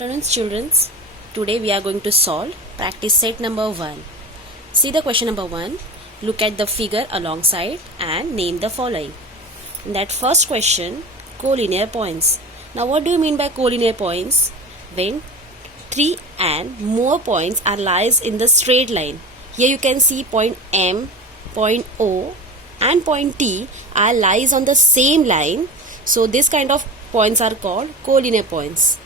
Afternoon, students. Today we are going to solve practice set number 1. See the question number 1. Look at the figure alongside and name the following. In that first question, collinear points. Now what do you mean by collinear points? When 3 and more points are lies in the straight line. Here you can see point M, point O and point T are lies on the same line. So this kind of points are called collinear points.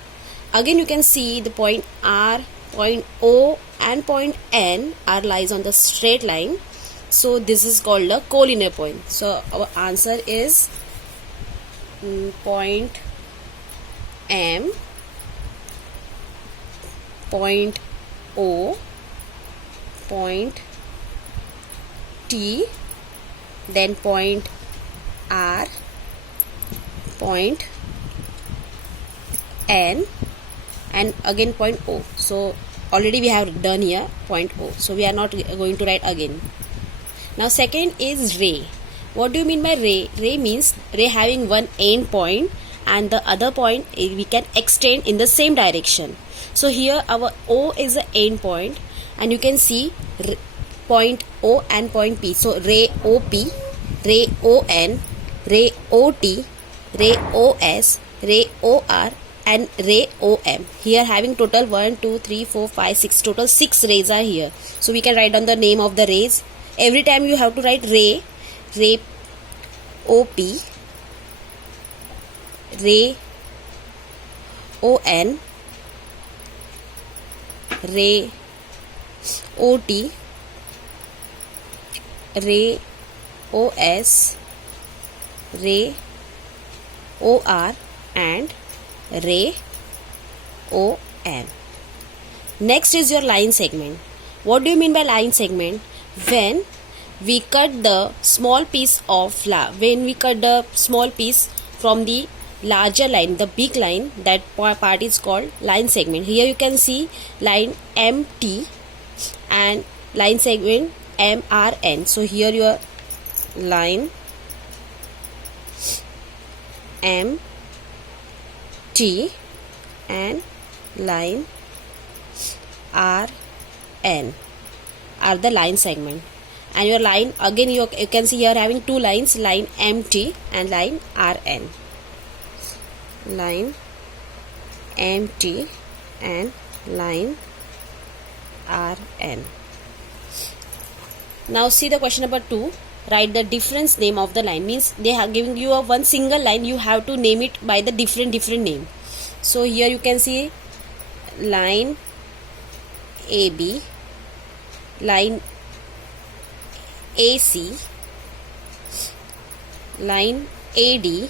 Again you can see the point R, point O and point N are lies on the straight line. So this is called a collinear point. So our answer is point M, point O, point T, then point R, point N and again point O. So already we have done here point O. So we are not going to write again. Now second is ray. What do you mean by ray? Ray means ray having one end point and the other point we can extend in the same direction. So here our O is the end point and you can see point O and point P. So ray OP, ray ON, ray OT, ray OS, ray OR and ray OM. Here having total 1, 2, 3, 4, 5, 6. Total 6 rays are here. So we can write down the name of the rays. Every time you have to write ray, ray OP, ray ON, ray OT, ray OS, ray OR and ray OM. Next is your line segment. What do you mean by line segment? When we cut the small piece from the larger line, the big line, that part is called line segment. Here you can see line MT and line segment MRN. So here your line MT and line RN are the line segment. And your line, again you can see here having two lines, line MT and line RN. Line MT and line RN. Now see the question number 2. Write the difference name of the line. Means they are giving you one single line, you have to name it by the different name. So here you can see line AB, line AC, line AD,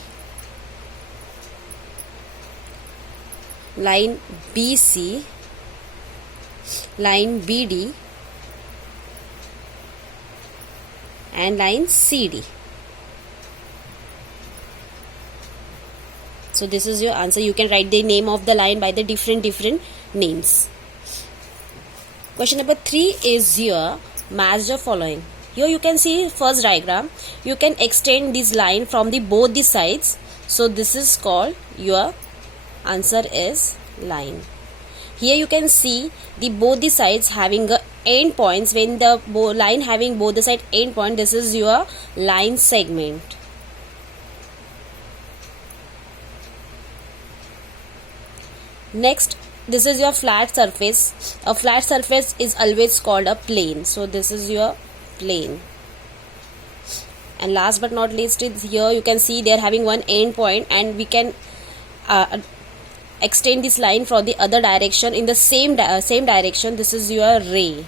line BC, line BD and line CD. So this is your answer. You can write the name of the line by the different names. Question number 3 is here, match the following. Here you can see first diagram. You can extend this line from both the sides. So this is called your answer is line. Here you can see both the sides having end points. When the line having both the side end point, this is your line segment. Next, this is your flat surface. A flat surface is always called a plane. So this is your plane. And last but not least is here you can see they are having one end point and we can extend this line from the other direction in the same direction. This is your ray.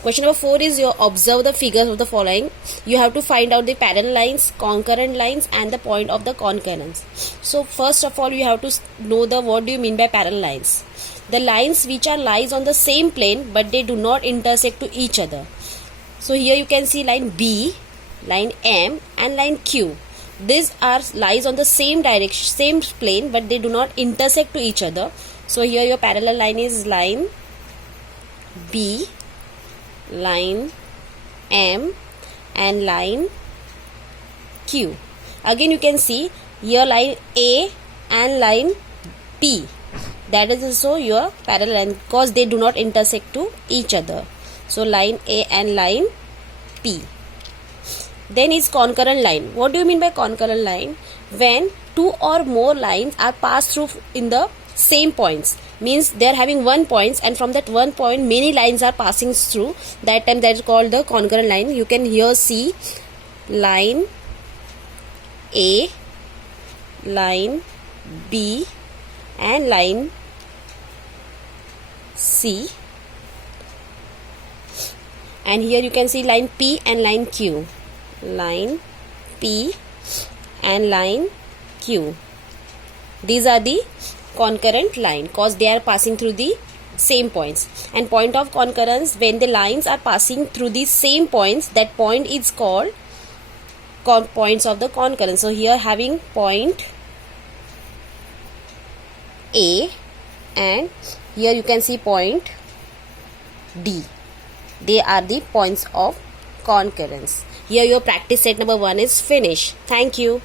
Question number 4 is your observe the figures of the following. You have to find out the parallel lines, concurrent lines and the point of the concurrence. So first of all you have to know what do you mean by parallel lines. The lines which are lies on the same plane but they do not intersect to each other. So here you can see line B, line M and line Q. These are lies on the same direction, same plane but they do not intersect to each other. So here your parallel line is line B, line M and line Q. Again you can see here line A and line P, that is also your parallel line because they do not intersect to each other. So line A and line P. Then is concurrent line. What do you mean by concurrent line? When two or more lines are passed through in the same points, means they are having one point and from that one point many lines are passing through, that time that is called the concurrent line. You can here see line A, line B and line C, and here you can see line P and line Q, line P and line Q. These are the concurrent line because they are passing through the same points. And point of concurrence, when the lines are passing through the same points, that point is called points of the concurrence. So here having point A and here you can see point D. They are the points of concurrence. Here your practice set number 1 is finished. Thank you.